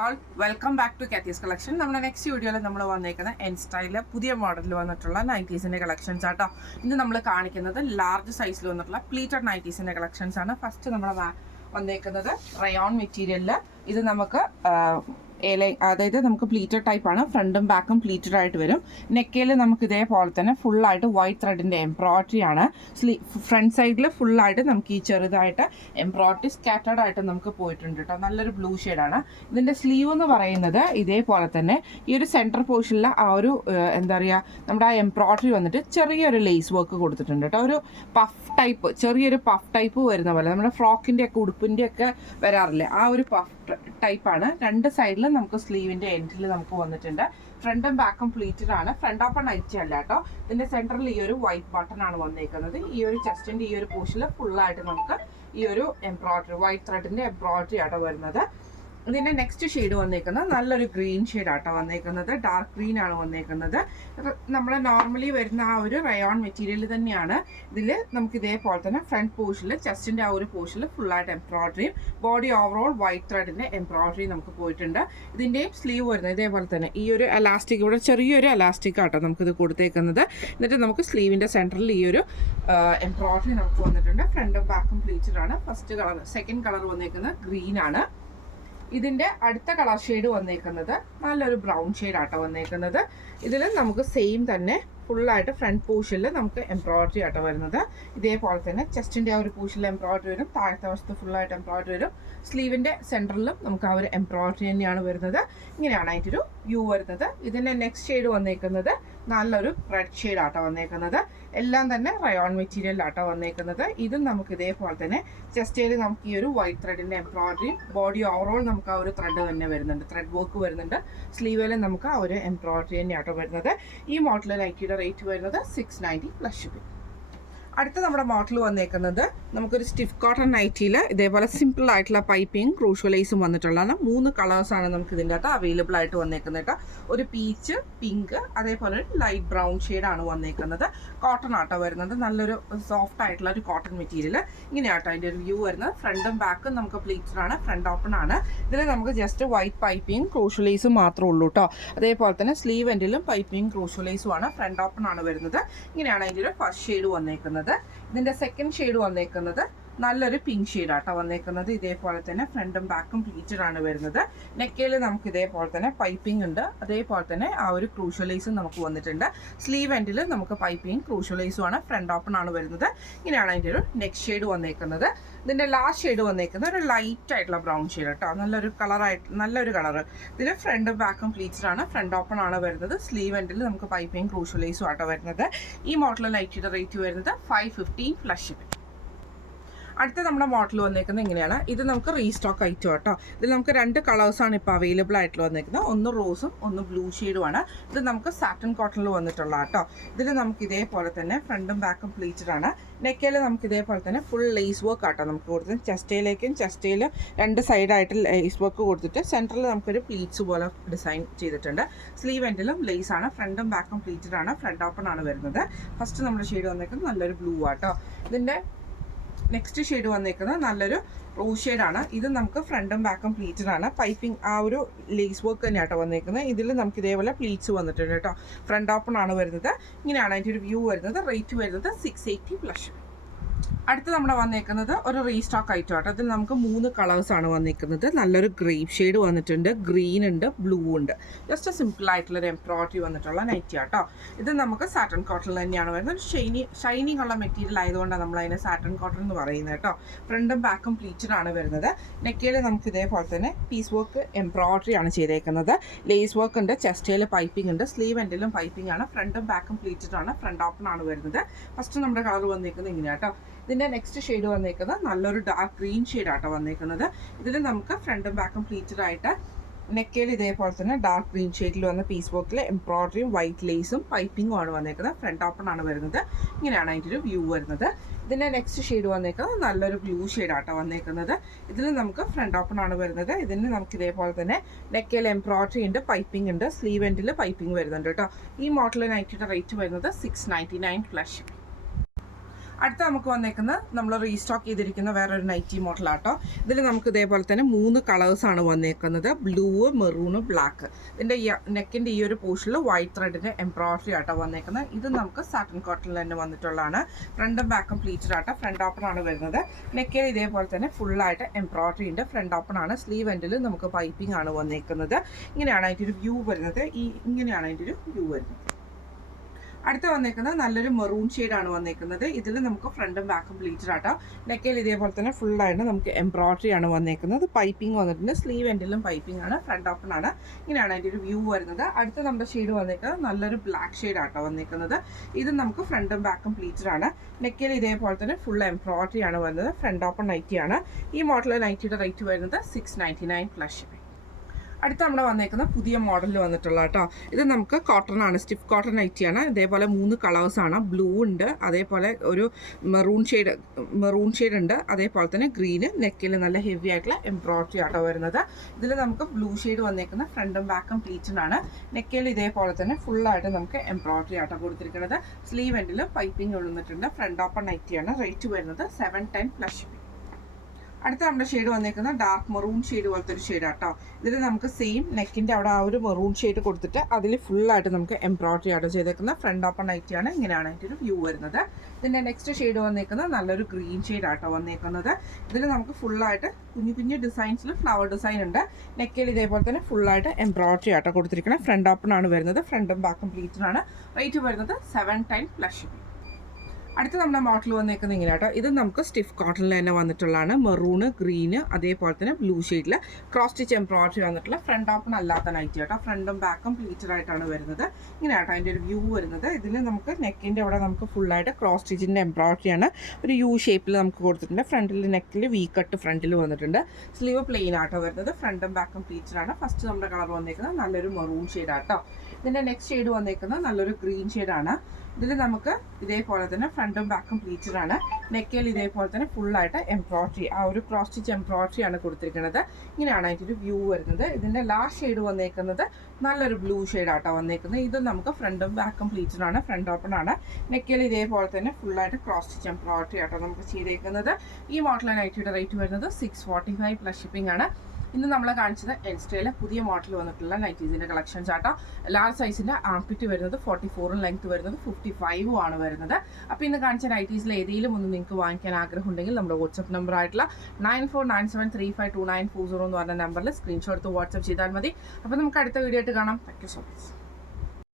All welcome back to കാത്തീസ് collection. നമ്മുടെ next വീഡിയോയിൽ നമ്മൾ വന്നേക്കുന്ന എൻ സ്റ്റൈലിൽ പുതിയ മോഡലിൽ വന്നിട്ടുള്ള നൈറ്റീസിൻ്റെ കളക്ഷൻസ് ആട്ടോ. ഇന്ന് നമ്മൾ കാണിക്കുന്നത് ലാർജ് സൈസിൽ വന്നിട്ടുള്ള പ്ലീറ്റഡ് നൈറ്റീസിൻ്റെ കളക്ഷൻസ് ആണ്. ഫസ്റ്റ് നമ്മൾ വന്നേക്കുന്നത് റയോൺ മെറ്റീരിയലിൽ. ഇത് നമുക്ക് അതായത് നമുക്ക് പ്ലീറ്റഡ് ടൈപ്പാണ്. ഫ്രണ്ടും ബാക്കും പ്ലീറ്റഡ് ആയിട്ട് വരും. നെക്കയിൽ നമുക്ക് ഇതേപോലെ തന്നെ ഫുള്ളായിട്ട് വൈറ്റ് ത്രെഡിൻ്റെ എംബ്രോയിഡറി ആണ്. ഫ്രണ്ട് സൈഡിൽ ഫുള്ളായിട്ട് നമുക്ക് ഈ ചെറുതായിട്ട് എംബ്രോയിഡറി സ്കാറ്റേർഡ് ആയിട്ട് നമുക്ക് പോയിട്ടുണ്ട് കേട്ടോ. നല്ലൊരു ബ്ലൂ ഷെയ്ഡാണ്. ഇതിൻ്റെ സ്ലീവ് എന്ന് പറയുന്നത് ഇതേപോലെ തന്നെ ഈ ഒരു സെൻറ്റർ പോർഷനിൽ ആ ഒരു എന്താ പറയുക, നമ്മുടെ ആ എംബ്രോയിഡറി വന്നിട്ട് ചെറിയൊരു ലേസ് വർക്ക് കൊടുത്തിട്ടുണ്ട് കേട്ടോ. ഒരു പഫ് ടൈപ്പ്, ചെറിയൊരു പഫ് ടൈപ്പ് വരുന്ന പോലെ നമ്മുടെ ഫ്രോക്കിൻ്റെ ഒക്കെ ഉടുപ്പിൻ്റെ ഒക്കെ വരാറില്ലേ, ആ ഒരു പഫ് ടൈപ്പാണ്. രണ്ട് സൈഡിലും നമുക്ക് സ്ലീവിൻ്റെ എൻഡിൽ നമുക്ക് വന്നിട്ടുണ്ട്. ഫ്രണ്ടും ബാക്കും പ്ലീറ്റഡ് ആണ്. ഫ്രണ്ട് ഓപ്പൺ നൈറ്റി അല്ല കേട്ടോ. ഇതിൻ്റെ സെൻറ്ററിൽ ഈ ഒരു വൈറ്റ് ബട്ടൺ ആണ് വന്നേക്കുന്നത്. ഈ ഒരു ചെസ്റ്റിൻ്റെ ഈ ഒരു പോർഷനിൽ ഫുള്ളായിട്ട് നമുക്ക് ഈ ഒരു എംബ്രോയിഡറി വൈറ്റ് ത്രെഡിൻ്റെ എംബ്രോയിഡറി ആട്ടോ വരുന്നത്. ഇതിൻ്റെ നെക്സ്റ്റ് ഷെയ്ഡ് വന്നേക്കുന്നത് നല്ലൊരു ഗ്രീൻ ഷെയ്ഡാട്ടോ വന്നേക്കുന്നത്. ഡാർക്ക് ഗ്രീൻ ആണ് വന്നേക്കുന്നത്. നമ്മൾ നോർമലി വരുന്ന ആ ഒരു റയോൺ മെറ്റീരിയൽ തന്നെയാണ്. ഇതിൽ നമുക്ക് ഇതേപോലെ തന്നെ ഫ്രണ്ട് പോർഷനിൽ ചെസ്റ്റിൻ്റെ ആ ഒരു പോർഷനിൽ ഫുള്ളായിട്ട് എംബ്രോയിഡറിയും ബോഡി ഓവറോൾ വൈറ്റ് ത്രെഡിൻ്റെ എംബ്രോയിഡറി നമുക്ക് പോയിട്ടുണ്ട്. ഇതിൻ്റെയും സ്ലീവ് വരുന്നത് ഇതേപോലെ തന്നെ ഈ ഒരു എലാസ്റ്റിക്, ഇവിടെ ചെറിയൊരു എലാസ്റ്റിക് ആട്ടോ നമുക്കിത് കൊടുത്തേക്കുന്നത്. എന്നിട്ട് നമുക്ക് സ്ലീവിൻ്റെ സെൻറ്ററിൽ ഈ ഒരു എംബ്രോയിഡറി നമുക്ക് വന്നിട്ടുണ്ട്. ഫ്രണ്ടും ബാക്കും പ്ലീറ്റഡ് ആണ്. ഫസ്റ്റ് കളർ, സെക്കൻഡ് കളർ വന്നേക്കുന്നത് ഗ്രീൻ ആണ്. ഇതിൻ്റെ അടുത്ത കളർ ഷെയ്ഡ് വന്നേക്കുന്നത് നല്ലൊരു ബ്രൗൺ ഷെയ്ഡാട്ടോ വന്നേക്കുന്നത്. ഇതിൽ നമുക്ക് സെയിം തന്നെ ഫുള്ളായിട്ട് ഫ്രണ്ട് പോർഷനിൽ നമുക്ക് എംബ്രോയിഡറി ആട്ടോ വരുന്നത്. ഇതേപോലെ തന്നെ ചെസ്റ്റിൻ്റെ ആ ഒരു പോർഷനിൽ എംബ്രോയിഡറി വരും. താഴത്തെ വശത്ത് ഫുള്ളായിട്ട് എംബ്രോയിഡറി വരും. സ്ലീവിൻ്റെ സെൻറ്ററിലും നമുക്ക് ആ ഒരു എംബ്രോയിഡറി തന്നെയാണ് വരുന്നത്. ഇങ്ങനെയാണ് അതിൻ്റെ വ്യൂ വരുന്നത്. ഇതിൻ്റെ നെക്സ്റ്റ് ഷെയ്ഡ് വന്നേക്കുന്നത് നല്ലൊരു റെഡ് ഷെയ്ഡാട്ടോ വന്നേക്കുന്നത്. എല്ലാം തന്നെ റയോൺ മെറ്റീരിയലാട്ടോ വന്നേക്കുന്നത്. ഇതും നമുക്ക് ഇതേപോലെ തന്നെ ചെസ്റ്റിൽ നമുക്ക് ഈ ഒരു വൈറ്റ് ത്രെഡിൻ്റെ എംബ്രോയിഡറിയും ബോഡി ഓവറോൾ നമുക്ക് ആ ഒരു ത്രെഡ് തന്നെ വരുന്നുണ്ട്, ത്രെഡ് വർക്ക് വരുന്നുണ്ട്. സ്ലീവിലും നമുക്ക് ആ ഒരു എംബ്രോയിഡറി തന്നെയാട്ടോ വരുന്നത്. ഈ മോഡൽ നൈറ്റിയുടെ റേറ്റ് വരുന്നത് 690 പ്ലസ് ഷിപ്പിംഗ്. അടുത്ത നമ്മുടെ മോഡൽ വന്നേക്കുന്നത് നമുക്കൊരു സ്റ്റിഫ് കോട്ടൺ നൈറ്റിയിൽ ഇതേപോലെ സിമ്പിൾ ആയിട്ടുള്ള പൈപ്പിംഗ് ക്രൂഷ്യലൈസും വന്നിട്ടുള്ളതാണ്. 3 കളേഴ്സാണ് നമുക്ക് ഇതിൻ്റെ അകത്ത് അവൈലബിൾ ആയിട്ട് വന്നേക്കുന്നത് കേട്ടോ. ഒരു പീച്ച്, പിങ്ക്, അതേപോലെ ഒരു ലൈറ്റ് ബ്രൗൺ ഷെയ്ഡാണ് വന്നേക്കുന്നത്. കോട്ടൺ ആട്ടോ വരുന്നത്. നല്ലൊരു സോഫ്റ്റ് ആയിട്ടുള്ള ഒരു കോട്ടൺ മെറ്റീരിയൽ. ഇങ്ങനെയാട്ടോ അതിൻ്റെ ഒരു വ്യൂ വരുന്നത്. ഫ്രണ്ടും ബാക്കും നമുക്ക് പ്ലീറ്റഡ് ആണ്. ഫ്രണ്ട് ഓപ്പൺ ആണ്. ഇതിൽ നമുക്ക് ജസ്റ്റ് വൈറ്റ് പൈപ്പിംഗ് ക്രൂഷ്യലൈസും മാത്രമേ ഉള്ളൂ കേട്ടോ. അതേപോലെ തന്നെ സ്ലീവ് എൻഡിലും പൈപ്പിംഗ് ക്രൂഷ്യലൈസും ആണ്. ഫ്രണ്ട് ഓപ്പൺ ആണ് വരുന്നത്. ഇങ്ങനെയാണ് അതിൻ്റെ ഒരു ഫസ്റ്റ് ഷെയ്ഡ് വന്നേക്കുന്നത്. ഇതിന്റെ സെക്കൻഡ് ഷെയ്ഡ് വന്നേക്കുന്നത് നല്ലൊരു പിങ്ക് ഷെയ്ഡാട്ടോ വന്നേക്കുന്നത്. ഇതേപോലെ തന്നെ ഫ്രണ്ടും ബാക്കും പ്ലീറ്റഡ് ആണ് വരുന്നത്. നെക്കയിൽ നമുക്ക് ഇതേപോലെ തന്നെ പൈപ്പിംഗ് ഉണ്ട്. അതേപോലെ തന്നെ ആ ഒരു ക്രൂഷ്യലൈസും നമുക്ക് വന്നിട്ടുണ്ട്. സ്ലീവ് എൻഡിൽ നമുക്ക് പൈപ്പിംഗ് ക്രൂഷ്യലൈസും ആണ്. ഫ്രണ്ട് ഓപ്പൺ ആണ് വരുന്നത്. ഇങ്ങനെയാണ് അതിൻ്റെ ഒരു നെക്സ്റ്റ് ഷെയ്ഡ് വന്നേക്കുന്നത്. ഇതിൻ്റെ ലാസ്റ്റ് ഷെയ്ഡ് വന്നേക്കുന്നത് ഒരു ലൈറ്റ് ആയിട്ടുള്ള ബ്രൗൺ ഷെയ്ഡ് കേട്ടോ. നല്ലൊരു കളർ. ഇതിൽ ഫ്രണ്ടും ബാക്കും പ്ലീറ്റഡ് ആണ്. ഫ്രണ്ട് ഓപ്പൺ ആണ് വരുന്നത്. സ്ലീവ് എൻഡിൽ നമുക്ക് പൈപ്പിംഗ് ക്രൂഷ്യലൈസും ആട്ടോ വരുന്നത്. ഈ മോഡൽ ലൈറ്റിയുടെ റേറ്റ് വരുന്നത് 515 പ്ലസ് ഷിപ്പിംഗ്. അടുത്ത നമ്മുടെ മോഡൽ വന്നേക്കുന്നത് ഇങ്ങനെയാണ്. ഇത് നമുക്ക് റീസ്റ്റോക്ക് ഐറ്റം കേട്ടോ. ഇതിൽ നമുക്ക് 2 കളേഴ്സാണ് ഇപ്പോൾ അവൈലബിൾ ആയിട്ട് വന്നേക്കുന്നത്. ഒന്ന് റോസും ഒന്ന് ബ്ലൂ ഷെയ്ഡുമാണ്. ഇത് നമുക്ക് സാറ്റൻ കോട്ടണിൽ വന്നിട്ടുള്ള കേട്ടോ. ഇതിൽ നമുക്ക് ഇതേപോലെ തന്നെ ഫ്രണ്ടും ബാക്കും പ്ലീറ്റഡ് ആണ്. നെക്കയിൽ നമുക്ക് ഇതേപോലെ തന്നെ ഫുൾ ലേസ് വർക്ക് ആട്ടോ നമുക്ക് കൊടുത്തത്. ചെസ്റ്റയിൽ 2 സൈഡായിട്ട് ലേസ് വർക്ക് കൊടുത്തിട്ട് സെൻറ്ററിൽ നമുക്കൊരു പ്ലീറ്റ്സ് പോലെ ഡിസൈൻ ചെയ്തിട്ടുണ്ട്. സ്ലീവ് എൻഡിലും ലേസ് ആണ്. ഫ്രണ്ടും ബാക്കും പ്ലീറ്റഡ് ആണ്. ഫ്രണ്ട് ഓപ്പൺ ആണ് വരുന്നത്. ഫസ്റ്റ് നമ്മുടെ ഷെയ്ഡ് വന്നേക്കുന്നത് നല്ലൊരു ബ്ലൂ ആട്ടോ. ഇതിൻ്റെ നെക്സ്റ്റ് ഷെയ്ഡ് വന്നേക്കുന്നത് നല്ലൊരു റോസ് ഷെയ്ഡാണ്. ഇത് നമുക്ക് ഫ്രണ്ടും ബാക്കും പ്ലീറ്റഡ് ആണ്. പൈപ്പിംഗ് ആ ഒരു ലേസ് വർക്ക് തന്നെയാട്ടോ വന്നേക്കുന്നത്. ഇതിൽ നമുക്ക് ഇതേപോലെ പ്ലീറ്റ്സ് വന്നിട്ടുണ്ട് കേട്ടോ. ഫ്രണ്ട് ഓപ്പൺ ആണ് വരുന്നത്. ഇങ്ങനെയാണ് അതിൻ്റെ ഒരു വ്യൂ വരുന്നത്. റേറ്റ് വരുന്നത് 680 പ്ലസ്. അടുത്ത് നമ്മുടെ വന്നേക്കുന്നത് ഒരു റീസ്റ്റോക്ക് ഐറ്റം ആട്ടോ. ഇതിൽ നമുക്ക് 3 കളേഴ്സാണ് വന്നേക്കുന്നത്. നല്ലൊരു ഗ്രേപ്പ് ഷെയ്ഡ് വന്നിട്ടുണ്ട്, ഗ്രീൻ ഉണ്ട്, ബ്ലൂ ഉണ്ട്. ജസ്റ്റ് സിമ്പിൾ ആയിട്ടുള്ളൊരു എംബ്രോയിഡറി വന്നിട്ടുള്ള നൈറ്റി ആട്ടോ. ഇത് നമുക്ക് സാറ്റൻ കോട്ടൺ തന്നെയാണ് വരുന്നത്. ഷൈനിങ് ഉള്ള മെറ്റീരിയൽ ആയതുകൊണ്ടാണ് നമ്മൾ അതിനെ സാറ്റൻ കോട്ടൺ എന്ന് പറയുന്നത് കേട്ടോ. ഫ്രണ്ടും ബാക്കും പ്ലീറ്റഡ് ആണ് വരുന്നത്. നെക്കയിൽ നമുക്ക് ഇതേപോലെ തന്നെ പീസ് വർക്ക് എംബ്രോയിഡറി ആണ് ചെയ്തേക്കുന്നത്. ലേസ് വർക്ക് ഉണ്ട്. ചെസ്റ്റയിൽ പൈപ്പിംഗ് ഉണ്ട്. സ്ലീവ് എൻഡിലും പൈപ്പിംഗ് ആണ്. ഫ്രണ്ടും ബാക്കും പ്ലീറ്റഡ് ആണ്. ഫ്രണ്ട് ഓപ്പൺ ആണ് വരുന്നത്. ഫസ്റ്റ് നമ്മുടെ കളർ വന്നേക്കുന്നത് ഇങ്ങനെയാട്ടോ. ഇതിൻ്റെ നെക്സ്റ്റ് ഷെയ്ഡ് വന്നേക്കുന്നത് നല്ലൊരു ഡാർക്ക് ഗ്രീൻ ഷെയ്ഡാട്ടോ വന്നേക്കുന്നത്. ഇതിൽ നമുക്ക് ഫ്രണ്ടും ബാക്കും പ്ലീറ്റഡ് ആയിട്ട് നെക്കയിൽ ഇതേപോലെ തന്നെ ഡാർക്ക് ഗ്രീൻ ഷെയ്ഡിൽ വന്ന പീസ് വർക്കിൽ എംബ്രോയിഡറിയും വൈറ്റ് ലേസും പൈപ്പിംഗും ആണ് വന്നേക്കുന്നത്. ഫ്രണ്ട് ഓപ്പൺ ആണ് വരുന്നത്. ഇങ്ങനെയാണ് അതിൻ്റെ ഒരു വ്യൂ വരുന്നത്. ഇതിൻ്റെ നെക്സ്റ്റ് ഷെയ്ഡ് വന്നേക്കുന്നത് നല്ലൊരു ബ്ലൂ ഷെയ്ഡാട്ടോ വന്നേക്കുന്നത്. ഇതിൽ നമുക്ക് ഫ്രണ്ട് ഓപ്പൺ ആണ് വരുന്നത്. ഇതിന് നമുക്ക് ഇതേപോലെ തന്നെ നെക്കയിൽ എംബ്രോയിഡറി ഉണ്ട്, പൈപ്പിംഗ് ഉണ്ട്. സ്ലീവ് എൻഡിൽ പൈപ്പിംഗ് വരുന്നുണ്ട് കേട്ടോ. ഈ മോഡൽ നൈറ്റിയുടെ റേറ്റ് വരുന്നത് 699 പ്ലസ്. അടുത്ത നമുക്ക് വന്നേക്കുന്നത് നമ്മൾ റീസ്റ്റോക്ക് ചെയ്തിരിക്കുന്ന വേറൊരു നൈറ്റി മോഡലാട്ടോ. ഇതിൽ നമുക്ക് ഇതേപോലെ തന്നെ 3 കളേഴ്സാണ് വന്നേക്കുന്നത്, ബ്ലൂ, മെറൂണ്, ബ്ലാക്ക്. ഇതിൻ്റെ നെക്കിൻ്റെ ഈ ഒരു പോർഷനിൽ വൈറ്റ് ത്രെഡിൻ്റെ എംബ്രോയിഡറി ആട്ടോ വന്നേക്കുന്നത്. ഇത് നമുക്ക് സാറ്റൻ കോട്ടണിൽ തന്നെ വന്നിട്ടുള്ളതാണ്. ഫ്രണ്ടും ബാക്കും പ്ലീറ്റഡ് ആട്ടോ. ഫ്രണ്ട് ഓപ്പൺ ആണ് വരുന്നത്. നെക്കിൽ ഇതേപോലെ തന്നെ ഫുള്ളായിട്ട് എംബ്രോയിഡറി ഉണ്ട്. ഫ്രണ്ട് ഓപ്പൺ ആണ്. സ്ലീവ് എൻഡിൽ നമുക്ക് പൈപ്പിംഗ് ആണ് വന്നേക്കുന്നത്. ഇങ്ങനെയാണ് അതിൻ്റെ ഒരു വ്യൂ വരുന്നത്. ഇങ്ങനെയാണ് അതിൻ്റെ ഒരു വ്യൂ വരുന്നത്. അടുത്ത വന്നേക്കുന്നത് നല്ലൊരു മെറൂൺ ഷെയ്ഡാണ് വന്നേക്കുന്നത്. ഇതിൽ നമുക്ക് ഫ്രണ്ടും ബാക്കും പ്ലീറ്റഡ് ആട്ടോ. നെക്കയിൽ ഇതേപോലെ തന്നെ ഫുള്ളായിട്ട് നമുക്ക് എംബ്രോയിഡറി ആണ് വന്നേക്കുന്നത്. പൈപ്പിംഗ് വന്നിട്ടുണ്ട്. സ്ലീവ് എൻഡിലും പൈപ്പിംഗ് ആണ്. ഫ്രണ്ട് ഓപ്പൺ ആണ്. ഇങ്ങനെയാണ് അതിൻ്റെ ഒരു വ്യൂ വരുന്നത്. അടുത്ത നമ്മുടെ ഷെയ്ഡ് വന്നേക്കുന്നത് നല്ലൊരു ബ്ലാക്ക് ഷെയ്ഡ് ആട്ടോ വന്നേക്കുന്നത്. ഇത് നമുക്ക് ഫ്രണ്ടും ബാക്കും പ്ലീറ്റഡ് ആണ്. നെക്കയിൽ ഇതേപോലെ തന്നെ ഫുൾ എംബ്രോയിഡറി ആണ് വരുന്നത്. ഫ്രണ്ട് ഓപ്പൺ നൈറ്റിയാണ്. ഈ മോഡൽ നൈറ്റിയുടെ റേറ്റ് വരുന്നത് 699 പ്ലസ് ഷിപ്പിംഗ്. അടുത്ത നമ്മുടെ വന്നേക്കുന്ന പുതിയ മോഡലിൽ വന്നിട്ടുള്ള കേട്ടോ. ഇത് നമുക്ക് കോട്ടൺ ആണ്, സ്റ്റിഫ് കോട്ടൺ നൈറ്റിയാണ്. ഇതേപോലെ 3 കളേഴ്സാണ്. ബ്ലൂ ഉണ്ട്, അതേപോലെ ഒരു മെറൂൺ ഷെയ്ഡ് ഉണ്ട്, അതേപോലെ തന്നെ ഗ്രീന്. നെക്കിൽ നല്ല ഹെവി ആയിട്ടുള്ള എംബ്രോയിഡറി ആട്ടോ വരുന്നത്. ഇതിൽ നമുക്ക് ബ്ലൂ ഷെയ്ഡ് വന്നേക്കുന്ന ഫ്രണ്ടും ബാക്കും പ്ലീറ്റഡ് ആണ്. നെക്കിൽ ഇതേപോലെ തന്നെ ഫുള്ളായിട്ട് നമുക്ക് എംബ്രോയിഡറി ആട്ടോ കൊടുത്തിരിക്കുന്നത്. സ്ലീവ് എൻഡിൽ പൈപ്പിംഗ് ഉള്ളിട്ടുണ്ട്. ഫ്രണ്ട് ഓപ്പൺ നൈറ്റിയാണ്. റേറ്റ് വരുന്നത് 710 പ്ലസ് ഷിപ്പിംഗ്. അടുത്ത നമ്മുടെ ഷെയ്ഡ് വന്നേക്കുന്നത് ഡാർക്ക് മെറൂൺ ഷെയ്ഡ് പോലത്തെ ഒരു ഷെയ്ഡ് ആട്ടോ. ഇതിൽ നമുക്ക് സെയിം നെക്കിൻ്റെ അവിടെ ആ ഒരു മെറൂൺ ഷെയ്ഡ് കൊടുത്തിട്ട് അതിൽ ഫുള്ളായിട്ട് നമുക്ക് എംബ്രോയിഡറി ആട്ടോ ചെയ്തേക്കുന്നത്. ഫ്രണ്ട് ഓപ്പൺ നൈറ്റിയാണ്. ഇങ്ങനെയാണ് അതിൻ്റെ ഒരു വ്യൂ വരുന്നത്. ഇതിൻ്റെ നെക്സ്റ്റ് ഷെയ്ഡ് വന്നേക്കുന്നത് നല്ലൊരു ഗ്രീൻ ഷെയ്ഡ് ആട്ടോ വന്നേക്കുന്നത്. ഇതിൽ നമുക്ക് ഫുള്ളായിട്ട് കുഞ്ഞു കുഞ്ഞു ഡിസൈൻസിൽ ഫ്ലവർ ഡിസൈൻ ഉണ്ട്. നെക്കിൽ ഇതേപോലെ തന്നെ ഫുള്ളായിട്ട് എംബ്രോയിഡറി ആട്ടോ കൊടുത്തിരിക്കുന്നത്. ഫ്രണ്ട് ഓപ്പൺ ആണ് വരുന്നത്. ഫ്രണ്ടും ബാക്കും പ്ലീറ്റഡ് ആണ്. റേറ്റ് വരുന്നത് 710 പ്ലസ് ഷിപ്പിംഗ്. അടുത്ത നമ്മുടെ മോഡൽ വന്നേക്കുന്നത് ഇങ്ങനെ കേട്ടോ. ഇത് നമുക്ക് സ്റ്റിഫ് കോട്ടണിൽ തന്നെ വന്നിട്ടുള്ളതാണ്. മെറൂണ്, ഗ്രീന്, അതേപോലെ തന്നെ ബ്ലൂ ഷെയ്ഡിൽ ക്രോസ് സ്റ്റിച്ച് എംബ്രോയിഡറി വന്നിട്ടുള്ള ഫ്രണ്ട് ഓപ്പൺ അല്ലാത്ത നൈറ്റി കേട്ടോ. ഫ്രണ്ടും ബാക്കും പ്ലീറ്റഡ് ആയിട്ടാണ് വരുന്നത്. ഇങ്ങനെ കേട്ടോ അതിൻ്റെ ഒരു വ്യൂ വരുന്നത്. ഇതിൽ നമുക്ക് നെക്കിൻ്റെ അവിടെ നമുക്ക് ഫുള്ളായിട്ട് ക്രോസ് സ്റ്റിച്ചിൻ്റെ എംബ്രോയിഡറിയാണ് ഒരു യു ഷേപ്പിൽ നമുക്ക് കൊടുത്തിട്ടുണ്ട്. ഫ്രണ്ടിൽ നെക്കിൽ വി കട്ട് ഫ്രണ്ടിൽ വന്നിട്ടുണ്ട്. സ്ലീവ് പ്ലെയിൻ ആട്ടോ വരുന്നത്. ഫ്രണ്ടും ബാക്കും പ്ലീറ്റഡ് ആണ്. ഫസ്റ്റ് നമ്മുടെ കളർ വന്നേക്കുന്നത് നല്ലൊരു മെറൂൺ ഷെയ്ഡ് ആട്ടോ. ഇതിൻ്റെ നെക്സ്റ്റ് ഷെയ്ഡ് വന്നേക്കുന്നത് നല്ലൊരു ഗ്രീൻ ഷെയ്ഡാണ്. ഇതിൽ നമുക്ക് ഇതേപോലെ തന്നെ ഫ്രണ്ടും ബാക്കും പ്ലീറ്റഡ് ആണ്. നെക്കയിൽ ഇതേപോലെ തന്നെ ഫുള്ളായിട്ട് എംബ്രോയിഡറി ആ ഒരു ക്രോസ് സ്റ്റിച്ച് എംബ്രോയിഡറി ആണ് കൊടുത്തിരിക്കുന്നത്. ഇങ്ങനെയാണ് അതിൻ്റെ ഒരു വ്യൂ വരുന്നത്. ഇതിൻ്റെ ലാസ്റ്റ് ഷെയ്ഡ് വന്നേക്കുന്നത് നല്ലൊരു ബ്ലൂ ഷെയ്ഡ് ആട്ടോ വന്നേക്കുന്നത്. ഇത് നമുക്ക് ഫ്രണ്ടും ബാക്കും പ്ലീറ്റഡ് ആണ്. ഫ്രണ്ട് ഓപ്പൺ ആണ്. നെക്കയിൽ ഇതേപോലെ തന്നെ ഫുള്ളായിട്ട് ക്രോസ് സ്റ്റിച്ച് എംബ്രോയിഡറി ആട്ടോ നമുക്ക് ചെയ്തേക്കുന്നത്. ഈ മോഡൽ നൈറ്റിയുടെ റേറ്റ് വരുന്നത് 645 പ്ലസ് ഷിപ്പിംഗ് ആണ്. ഇന്ന് നമ്മൾ കാണിച്ചത് എൻസ്റ്റയിലെ പുതിയ മോഡൽ വന്നിട്ടുള്ള നൈറ്റീസിൻ്റെ കളക്ഷൻസ് ആട്ടോ. ലാർജ് സൈസിൻ്റെ ആംപിറ്റ് വരുന്നത് 44ഉം ലെങ്ത് വരുന്നത് 55ഉം ആണ് വരുന്നത്. അപ്പോൾ ഇന്ന് കാണിച്ച നൈറ്റീസിൽ ഏതെങ്കിലും ഒന്ന് നിങ്ങൾക്ക് വാങ്ങിക്കാൻ ആഗ്രഹമുണ്ടെങ്കിൽ നമ്മുടെ വാട്സപ്പ് നമ്പർ ആയിട്ടുള്ള 9497352940 എന്ന് പറഞ്ഞ നമ്പറിൽ സ്ക്രീൻഷോട്ട് എടുത്ത് വാട്സപ്പ് ചെയ്താൽ മതി. അപ്പോൾ നമുക്ക് അടുത്ത വീഡിയോ ആയിട്ട് കാണാം. Thank you so much.